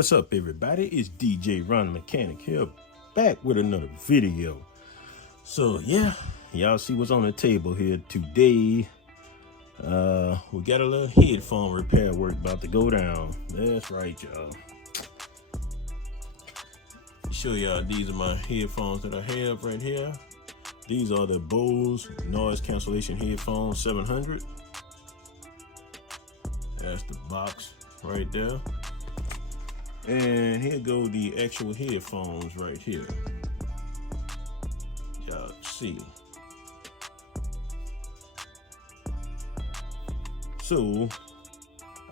What's up, everybody? It's DJ Ron Mechanic here, back with another video. So yeah, y'all see what's on the table here today. We got a little headphone repair work about to go down. That's right, y'all. Show y'all, these are my headphones that I have right here. These are the Bose noise cancellation headphones 700. That's the box right there. And here go the actual headphones right here. Y'all see. So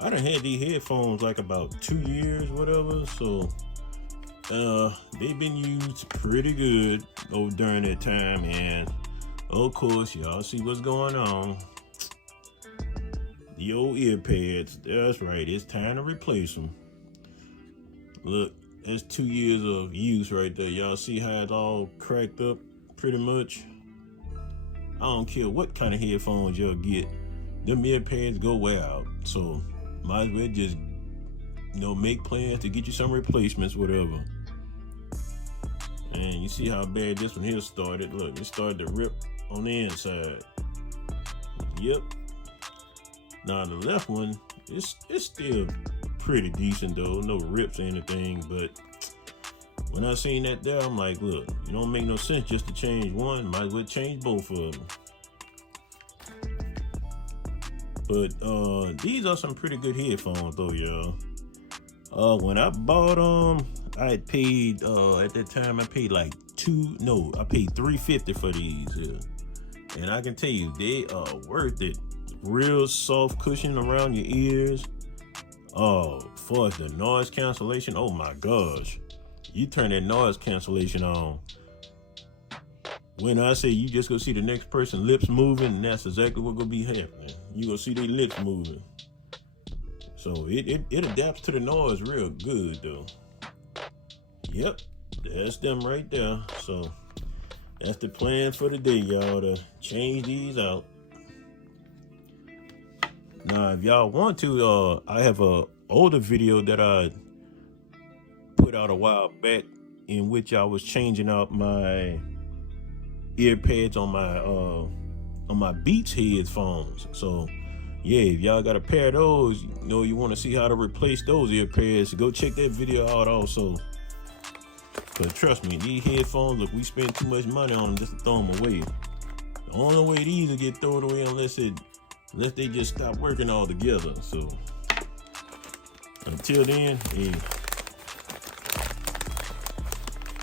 I done had these headphones like about 2 years, whatever. So they've been used pretty good over during that time, and of course y'all see what's going on. The old ear pads, that's right, it's time to replace them. Look, that's 2 years of use right there. Y'all see how it's all cracked up pretty much? I don't care what kind of headphones y'all get, them ear pads go wear out. So might as well just, make plans to get you some replacements, whatever. And you see how bad this one here started. Look, it started to rip on the inside. Yep. Now the left one, it's still pretty decent though, no rips or anything, but when I seen that there, I'm like, look, it don't make no sense just to change one, might as well change both of them. But these are some pretty good headphones though, y'all. When I bought them, I had paid at that time I paid like I paid $350 for these here. And I can tell you, they are worth it. Real soft cushion around your ears. For the noise cancellation, oh my gosh, you turn that noise cancellation on, when I say you just gonna see the next person lips moving, and that's exactly what gonna be happening. You gonna see their lips moving. So it adapts to the noise real good though. Yep, that's them right there. So that's the plan for the day, y'all, to change these out. Now, if y'all want to, I have a older video that I put out a while back in which I was changing out my ear pads on my Beats headphones. So yeah, if y'all got a pair of those, you want to see how to replace those ear pads, go check that video out also. But trust me, these headphones, look, we spend too much money on them just to throw them away. The only way these will get thrown away unless they just stop working altogether. So until then, yeah.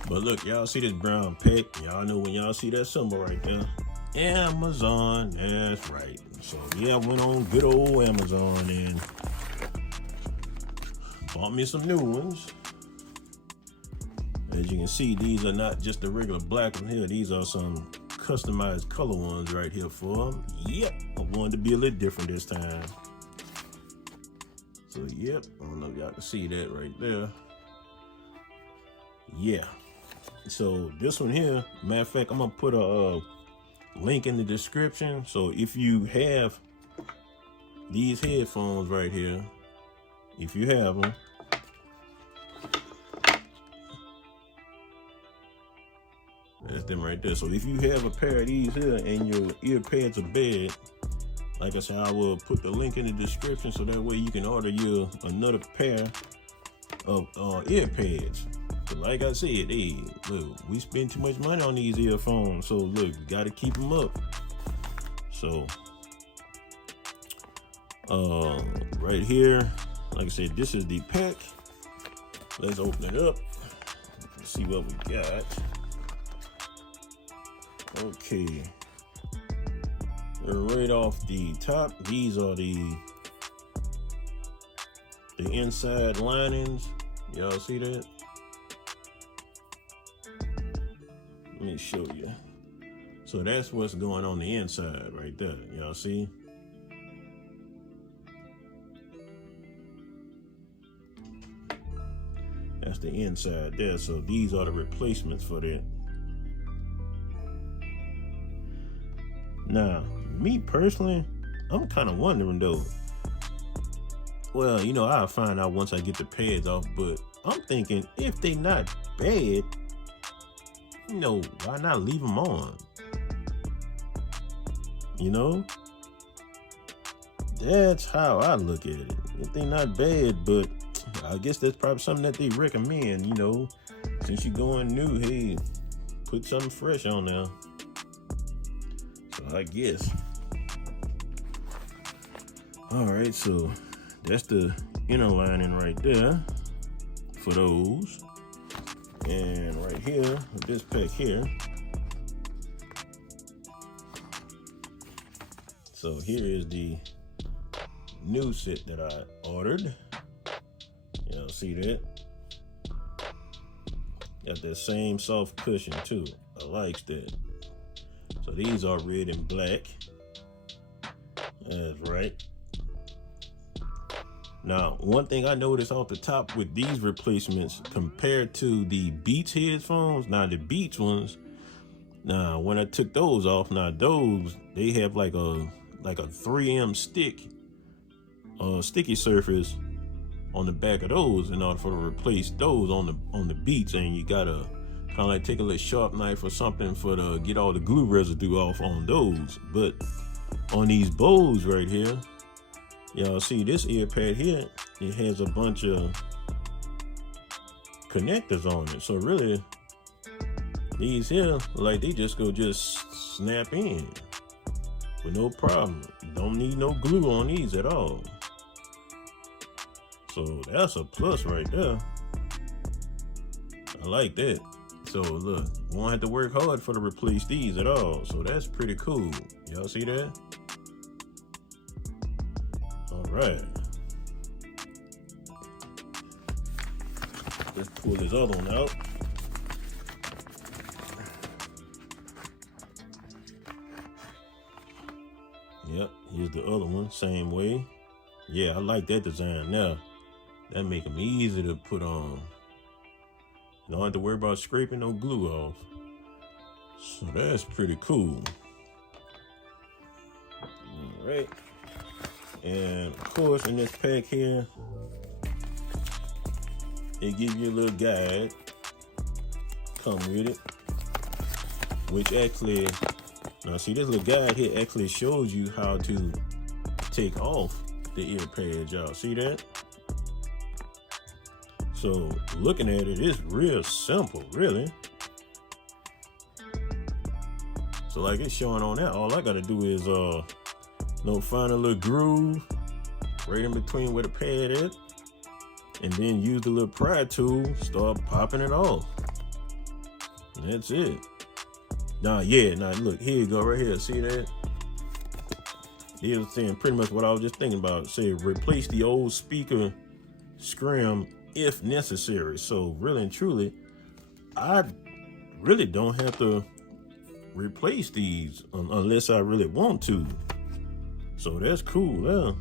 But look, y'all see this brown pack? Y'all know when y'all see that symbol right there, Amazon, that's right. So yeah, I went on good old Amazon and bought me some new ones. As you can see, these are not just the regular black one here. These are some customized color ones right here for them. Yep, I wanted to be a little different this time. So yep, I don't know if y'all can see that right there. Yeah, so this one here, matter of fact, I'm gonna put a link in the description. So if you have these headphones right here, if you have them, that's them right there. So if you have a pair of these here and your ear pads are bad, like I said, I will put the link in the description so that way you can order you another pair of ear pads. So like I said, hey, look, we spend too much money on these earphones, so look, we gotta keep them up. So right here, like I said, this is the pack. Let's open it up. Let's see what we got. Okay, right off the top, these are the inside linings. Y'all see that? Let me show you. So that's what's going on the inside right there. Y'all see? That's the inside there. So these are the replacements for that. Now, me personally, I'm kind of wondering though. Well, I'll find out once I get the pads off, but I'm thinking if they not bad, you know, why not leave them on? You know, that's how I look at it. If they not bad, but I guess that's probably something that they recommend, you know, since you're going new, hey, put something fresh on there. So I guess. All right, so that's the inner lining right there for those. And right here, with this pack here. So here is the new set that I ordered. Y'all see that? Got that same soft cushion too. I like that. So these are red and black. That's right. Now, one thing I noticed off the top with these replacements compared to the Beats headphones, now the Beats ones, now when I took those off, now those, they have like a 3M sticky surface on the back of those in order for to replace those on the Beats, and you gotta kind of like take a little sharp knife or something for to get all the glue residue off on those. But on these Bose right here, y'all see this ear pad here, it has a bunch of connectors on it. So really, these here, like they just snap in with no problem. Don't need no glue on these at all. So that's a plus right there. I like that. So look, won't have to work hard for to replace these at all. So that's pretty cool. Y'all see that? All right. Let's pull this other one out. Yep, here's the other one, same way. Yeah, I like that design now. That make them easy to put on. You don't have to worry about scraping no glue off. So that's pretty cool. All right. And of course, in this pack here, it gives you a little guide. Come with it. Which actually, now see this little guide here actually shows you how to take off the ear pads, y'all see that? So looking at it, it's real simple, really. So like it's showing on that, all I gotta do is find a little groove right in between where the pad is, and then use the little pry tool, start popping it off. And that's it. Now look, here you go right here, see that? He was saying pretty much what I was just thinking about. Say replace the old speaker scrim if necessary. So really and truly, I really don't have to replace these unless I really want to. So that's cool, yeah.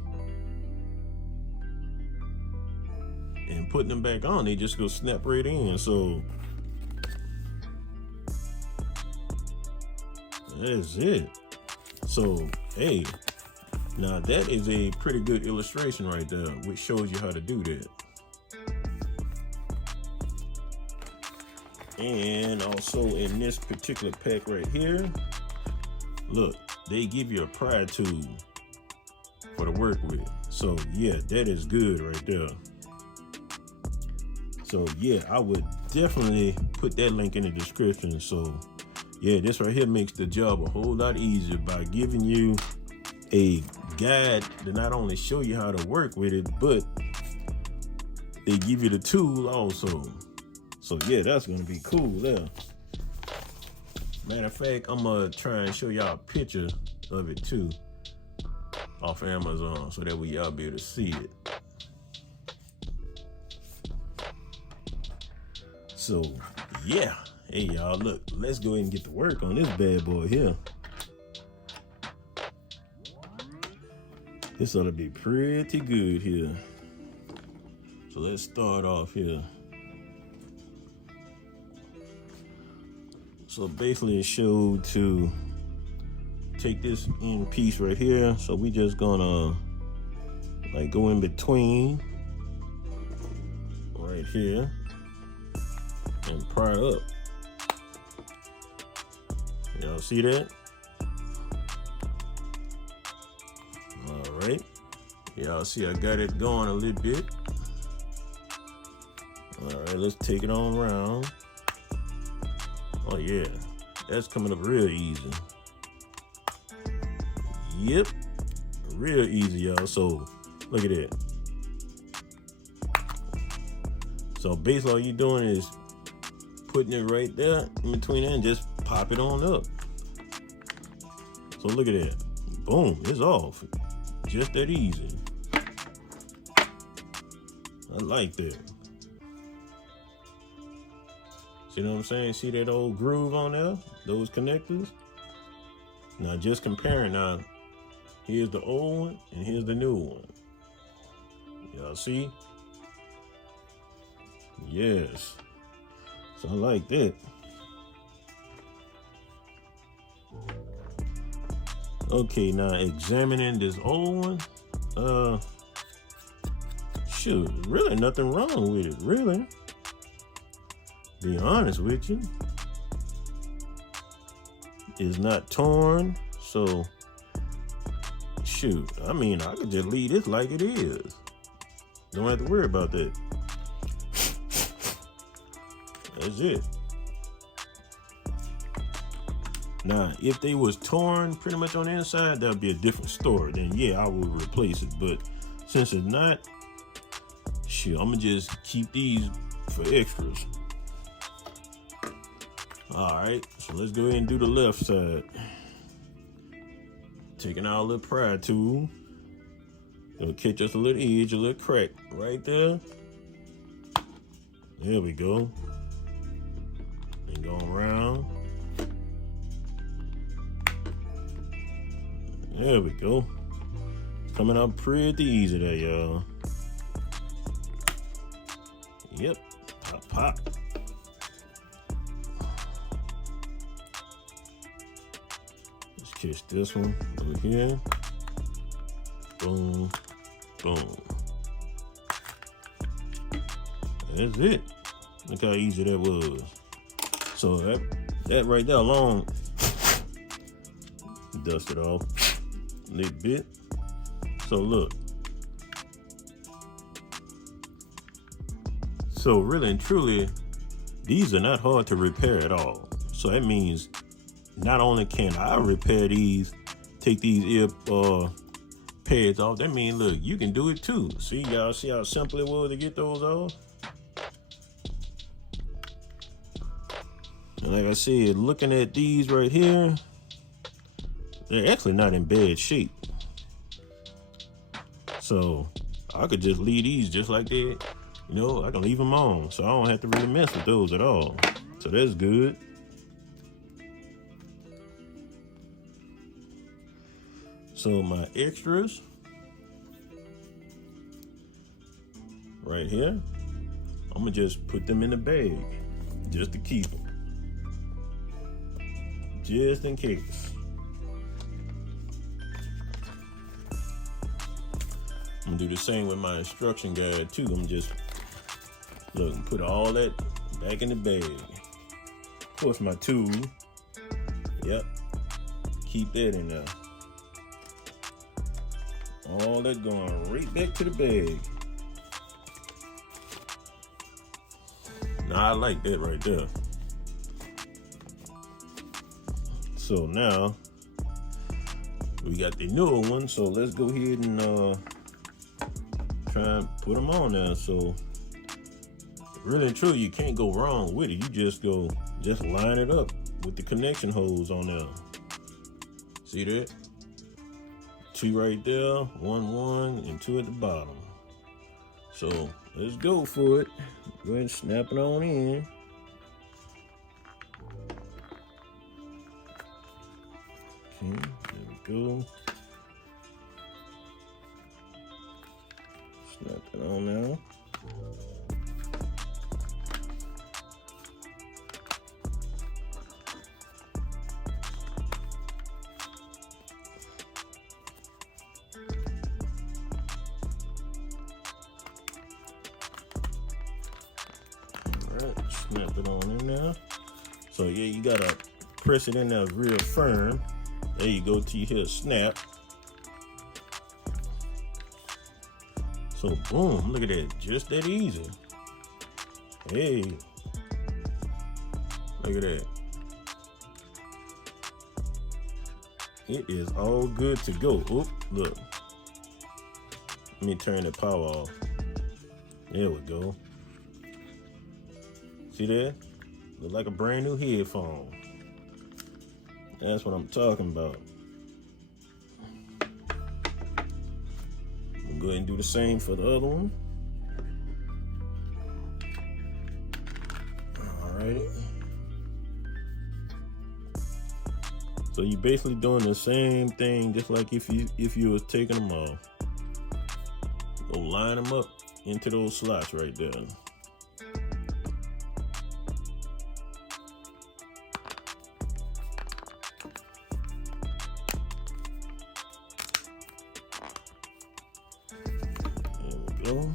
And putting them back on, they just go snap right in. So that's it. So hey, now that is a pretty good illustration right there, which shows you how to do that. And also in this particular pack right here, look, they give you a pry tool for to work with. So yeah, that is good right there. So yeah, I would definitely put that link in the description. So yeah, this right here makes the job a whole lot easier by giving you a guide to not only show you how to work with it, but they give you the tool also. So yeah, that's gonna be cool there. Matter of fact, I'm gonna try and show y'all a picture of it too off Amazon so that way y'all be able to see it. So yeah, hey y'all, look, let's go ahead and get to work on this bad boy here. This ought to be pretty good here. So let's start off here. So basically it showed to take this in piece right here. So we just gonna like go in between right here and pry up. Y'all see that? All right. Y'all see I got it going a little bit. All right, let's take it on around. Oh yeah, that's coming up real easy. Yep, real easy, y'all. So look at that. So basically all you're doing is putting it right there in between there and just pop it on up. So look at that. Boom, it's off. Just that easy. I like that. See what I'm saying? See that old groove on there? Those connectors? Now just comparing now. Here's the old one and here's the new one. Y'all see? Yes. So I like that. Okay, now examining this old one. Shoot, really nothing wrong with it, really. Be honest with you. It's not torn, so shoot, I mean, I could just leave this like it is. Don't have to worry about that. That's it. Now, if they was torn pretty much on the inside, that would be a different story. Then yeah, I would replace it. But since it's not, shoot, I'm gonna just keep these for extras. All right, so let's go ahead and do the left side. Taking our little pry tool. It'll catch us a little edge, a little crack right there. There we go. And go around. There we go. It's coming out pretty easy there, y'all. Yep, pop, pop. Let's catch this one over here. Boom, boom. That's it. Look how easy that was. So that right there alone, dust it off a little bit. So look. So really and truly, these are not hard to repair at all. So that means not only can I repair these, take these ear pads off, that means look, you can do it too. See, y'all see how simple it was to get those off? And like I said, looking at these right here, they're actually not in bad shape. So I could just leave these just like that. You know, I can leave them on, so I don't have to really mess with those at all. So that's good. So my extras right here, I'm gonna just put them in the bag just to keep them, just in case. I'm gonna do the same with my instruction guide too. I'm just look, put all that back in the bag. Of course, my tool. Yep, keep that in there. All that going right back to the bag. Now I like that right there. So now we got the newer one. So let's go ahead and try and put them on now. So really and truly, you can't go wrong with it. You just line it up with the connection holes on there. See that? 2 right there, 1, and 2 at the bottom. So let's go for it. Go ahead and snap it on in. Okay, there we go. Snap it on now. Pop it on in there. So yeah, you gotta press it in there real firm. There you go till you hear a snap. So boom, look at that, just that easy. Hey, look at that. It is all good to go. Oop, look. Let me turn the power off. There we go. See that? Look like a brand new headphone. That's what I'm talking about. We'll go ahead and do the same for the other one. Alright. So you're basically doing the same thing, just like if you was taking them off. Go line them up into those slots right there. There we go.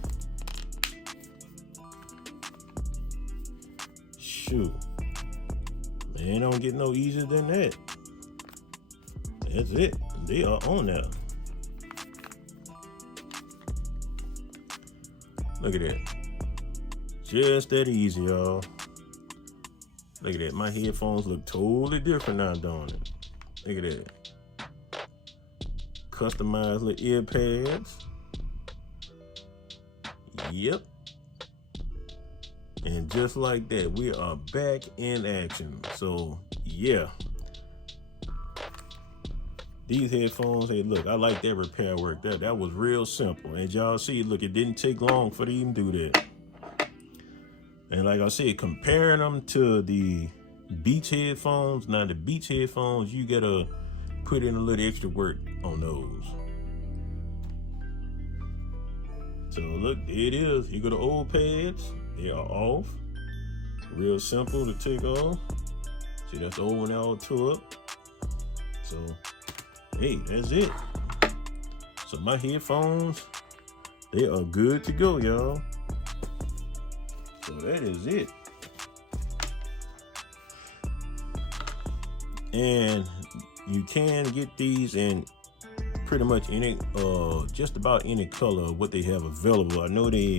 Shoot. Man, don't get no easier than that. That's it. They are on there. Look at that. Just that easy, y'all. Look at that. My headphones look totally different now, don't it? Look at that. Customized little ear pads. Yep. And just like that, we are back in action. So, yeah. These headphones, hey, look, I like that repair work. That was real simple. And y'all see, look, it didn't take long for them to do that. And like I said, comparing them to the Beats headphones, now the Beats headphones, you gotta put in a little extra work on those. So look, there it is. Here go the old pads. They are off. Real simple to take off. See, that's the old one all tore up. So, hey, that's it. So my headphones, they are good to go, y'all. So that is it. And you can get these in pretty much any, just about any color of what they have available. I know they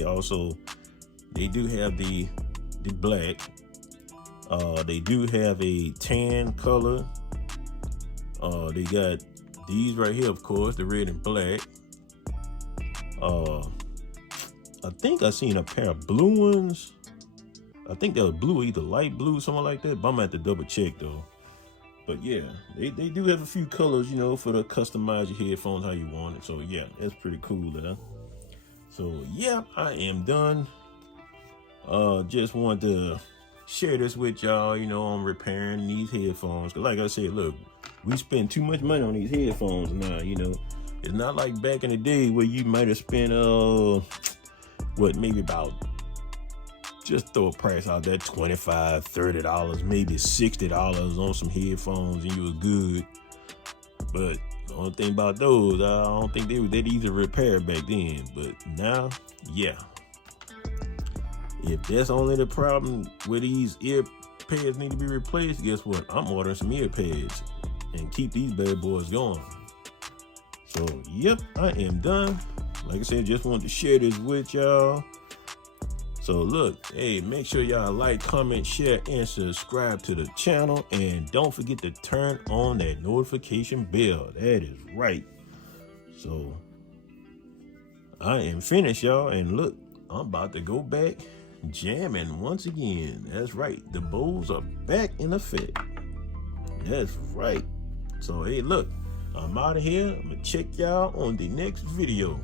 do have the black. They do have a tan color. They got these right here, of course, the red and black. I think I seen a pair of blue ones. I think they were blue, either light blue, something like that. But I'm gonna have to double check though. But yeah, they do have a few colors, you know, for to customize your headphones how you want it. So yeah, that's pretty cool there. So yeah, I am done. Just wanted to share this with y'all, you know, on repairing these headphones. Cause like I said, look, we spend too much money on these headphones now, you know. It's not like back in the day where you might have spent, maybe about, just throw a price out there, $25, $30, maybe $60 on some headphones and you was good. But the only thing about those, I don't think they were that easy to repair back then. But now, yeah. If that's only the problem where these ear pads need to be replaced, guess what? I'm ordering some ear pads and keep these bad boys going. So, yep, I am done. Like I said, just wanted to share this with y'all. So look, hey, make sure y'all like, comment, share, and subscribe to the channel. And don't forget to turn on that notification bell. That is right. So I am finished, y'all. And look, I'm about to go back jamming once again. That's right. The Bose are back in effect. That's right. So, hey, look, I'm out of here. I'm going to check y'all on the next video.